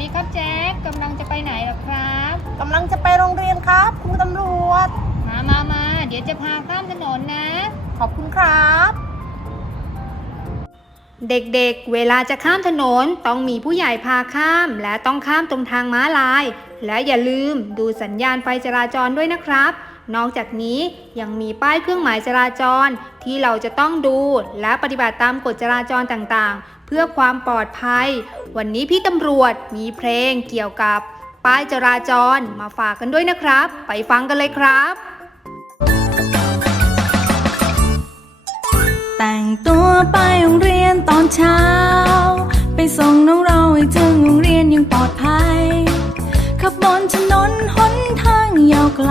ดีครับแจ็คกำลังจะไปไหนเหรอครับกำลังจะไปโรงเรียนครับคุณตำรวจ มามามาเดี๋ยวจะพาข้ามถนนนะ ขอบคุณครับ เด็กๆเวลาจะข้ามถนนต้องมีผู้ใหญ่พาข้าม และต้องข้ามตรงทางม้าลาย และอย่าลืมดูสัญญาณไฟจราจรด้วยนะครับ นอกจากนี้ยังมีป้ายเครื่องหมายจราจร ที่เราจะต้องดูและปฏิบัติตามกฎจราจรต่างๆ เพื่อความปลอดภัย วันนี้พี่ตำรวจมีเพลงเกี่ยวกับป้ายจราจรมาฝากกันด้วยนะครับ ไปฟังกันเลยครับ แต่งตัวไปโรงเรียนตอนเช้า ไปส่งน้องเราให้ถึงโรงเรียนยังปลอดภัยขับบนถนนหนทางยาวไกล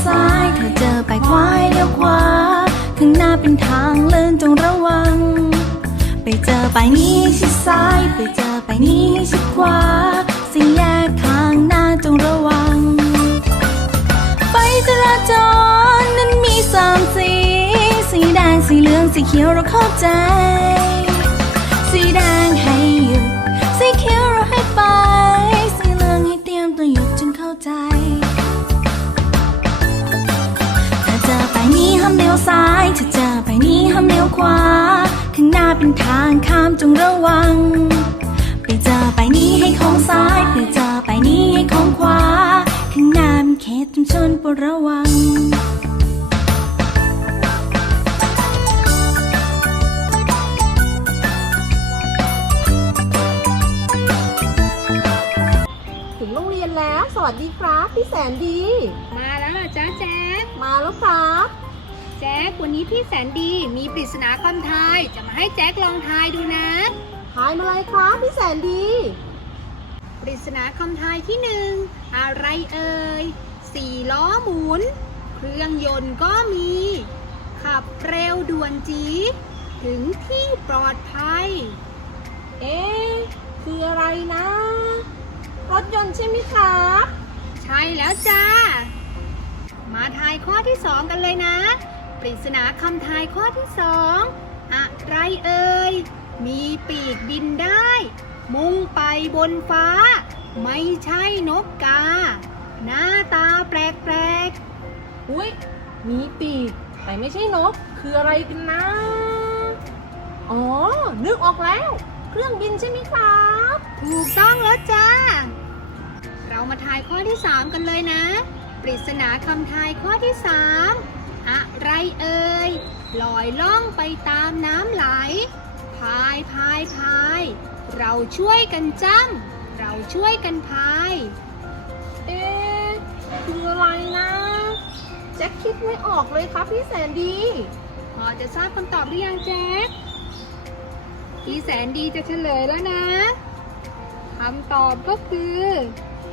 เลี้ยวซ้ายถ้าเจอไปขวาเลี้ยวขวาข้างหน้าเป็นทางเลื่อนจงระวัง ไปเจอไปนี้ชิดซ้าย ไปเจอไปนี้ชิดขวาสี่งแยกข้างหน้าจงระวังไฟจราจรนั้นมีสามสี สีแดงสีเหลืองสีเขียวเราเข้าใจ ซ้ายถ้าเจอไปนี้ห้ามเลี้ยวขวา ข้างหน้าเป็นทางข้ามจงระวัง ไปเจอไปนี้ให้โค้งซ้ายไปเจอไปนี้ให้โค้งขวา ข้างหน้าเป็นเขตชุมชนโปรดระวังถึงโรงเรียนแล้ว สวัสดีครับ พี่แสนดี มาแล้วล่ะจ้าแจ็คมาแล้วครับ แจ็ควันนี้พี่แสนดีมีปริศนาคำทายจะมาให้แจ็คลองทายดูนะ ทายมาเลยครับพี่แสนดี ปริศนาคำทายที่หนึ่งอะไรเอ่ยสี่ล้อหมุน เครื่องยนต์ก็มี ขับเร็วด่วนจีดถึงที่ปลอดภัย เอ๊ะคืออะไรนะ รถยนต์ใช่ไหมครับ ใช่แล้วจ้า มาทายข้อที่สองกันเลยนะ ปริศนาคำทายข้อที่สองอะไรเอ่ย มีปีกบินได้ มุ่งไปบนฟ้า ไม่ใช่นกกา หน้าตาแปลกอุ้ยมีปีก แต่ไม่ใช่นก คืออะไรกันนะ อ๋อ นึกออกแล้ว เครื่องบินใช่ไหมครับๆถูกต้องแล้วจ้า เรามาทายข้อที่สามกันเลยนะ ปริศนาคำทายข้อที่สาม อะไรเอ่ยลอยล่องไปตามน้ำไหล พายพายพาย เราช่วยกันจ้ำเราช่วยกันพาย เอ๊ะคืออะไรนะแจ็คคิดไม่ออกเลยครับพี่แสนดี พอจะทราบคำตอบหรือยังแจ๊คพี่แสนดีจะเฉลยแล้วนะคำตอบก็คือ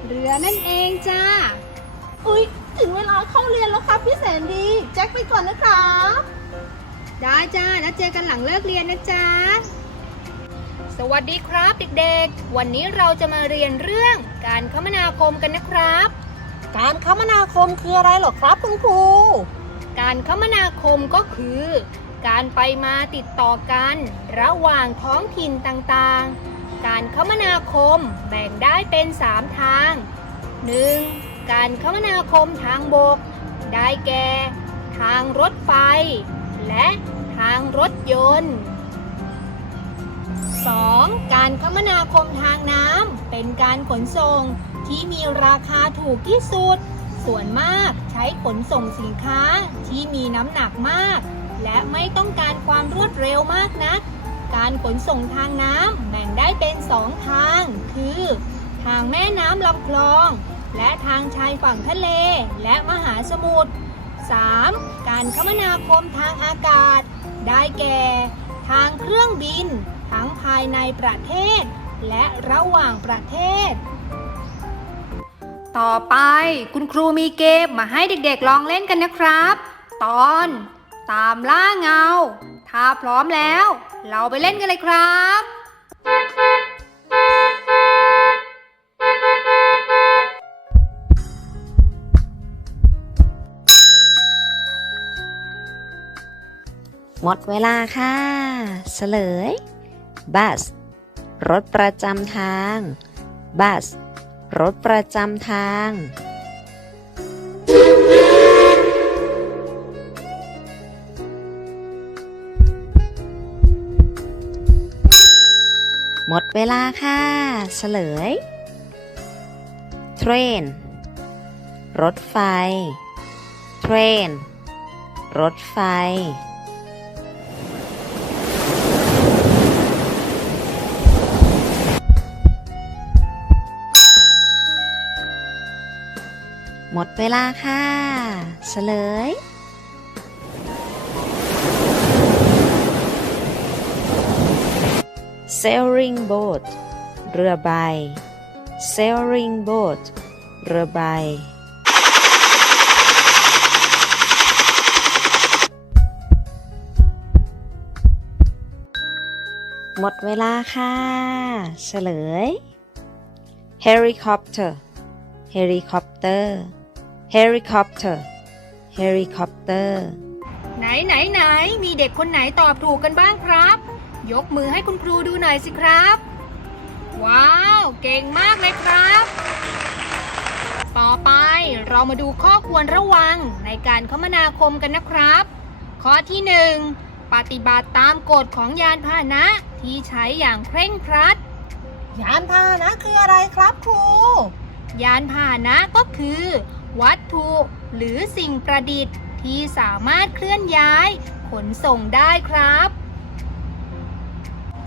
เรือนั่นเองจ้าอุ๊ย ถึงเวลาเข้าเรียนแล้วครับพี่แสนดี แจ็คไปก่อนนะครับได้จ้าแล้วเจอกันหลังเลิกเรียนนะจ๊ะ สวัสดีครับเด็กๆ วันนี้เราจะมาเรียนเรื่องการคมนาคมกันนะครับ การคมนาคมคืออะไรเหรอครับคุณครู การคมนาคมก็คือ การไปมาติดต่อกัน ระหว่างท้องถิ่นต่างๆ การคมนาคมแบ่งได้เป็น 3 ทาง 1. การคมนาคมทางบก ได้แก่ ทางรถไฟ และทางรถยนต์ 2. การคมนาคมทางน้ำเป็นการขนส่งที่มีราคาถูกที่สุด ส่วนมากใช้ขนส่งสินค้าที่มีน้ำหนักมาก และไม่ต้องการความรวดเร็วมากนัก การขนส่งทางน้ำแบ่งได้เป็นสองทาง คือ ทางแม่น้ำลำคลอง และทางชายฝั่งทะเล และมหาสมุทร 3. การคมนาคมทางอากาศ ได้แก่ ทางเครื่องบิน ทั้งภายในประเทศ และระหว่างประเทศ ต่อไปคุณครูมีเกมมาให้เด็กๆลองเล่นกันนะครับ ตอน ตามล่าเงา ถ้าพร้อมแล้ว เราไปเล่นกันเลยครับ หมดเวลาค่ะเฉลย บัส รถประจำทาง บัส รถประจำทาง หมดเวลาค่ะเฉลย train รถไฟ train รถไฟ หมดเวลาค่ะเฉลย sailing boat เรือใบ sailing boat เรือใบ หมดเวลาค่ะ เฉลย helicopter helicopter helicopter helicopter ไหนไหนไหนมีเด็กคนไหนตอบถูกกันบ้างครับ ยกมือให้คุณครูดูหน่อยสิครับ ว้าว เก่งมากเลยครับ ต่อไปเรามาดูข้อควรระวังในการคมนาคมกันนะครับ ข้อที่หนึ่งปฏิบัติตามกฎของยานพาหนะที่ใช้อย่างเคร่งครัด ยานพาหนะคืออะไรครับครู ยานพาหนะก็คือ วัตถุหรือสิ่งประดิษฐ์ที่สามารถเคลื่อนย้าย ขนส่งได้ครับ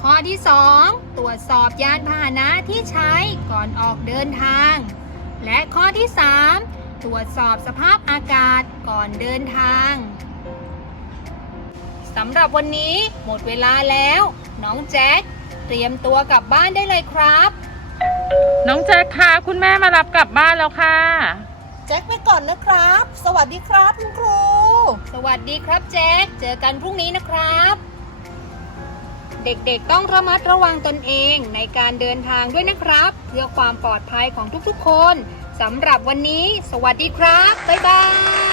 ข้อที่ 2 ตรวจสอบยานพาหนะที่ใช้ก่อนออกเดินทาง และข้อที่ 3 ตรวจสอบสภาพอากาศก่อนเดินทางสำหรับวันนี้หมดเวลาแล้ว น้องแจ็คเตรียมตัวกลับบ้านได้เลยครับ น้องแจ็คค่ะ คุณแม่มารับกลับบ้านแล้วค่ะ แจ็คไปก่อนนะครับ สวัสดีครับคุณครู สวัสดีครับแจ็ค เจอกันพรุ่งนี้นะครับ เด็กๆต้องระมัดระวังตนเองในการเดินทางด้วยนะครับ เพื่อความปลอดภัยของทุกๆคนสำหรับวันนี้ สวัสดีครับ บ๊ายบาย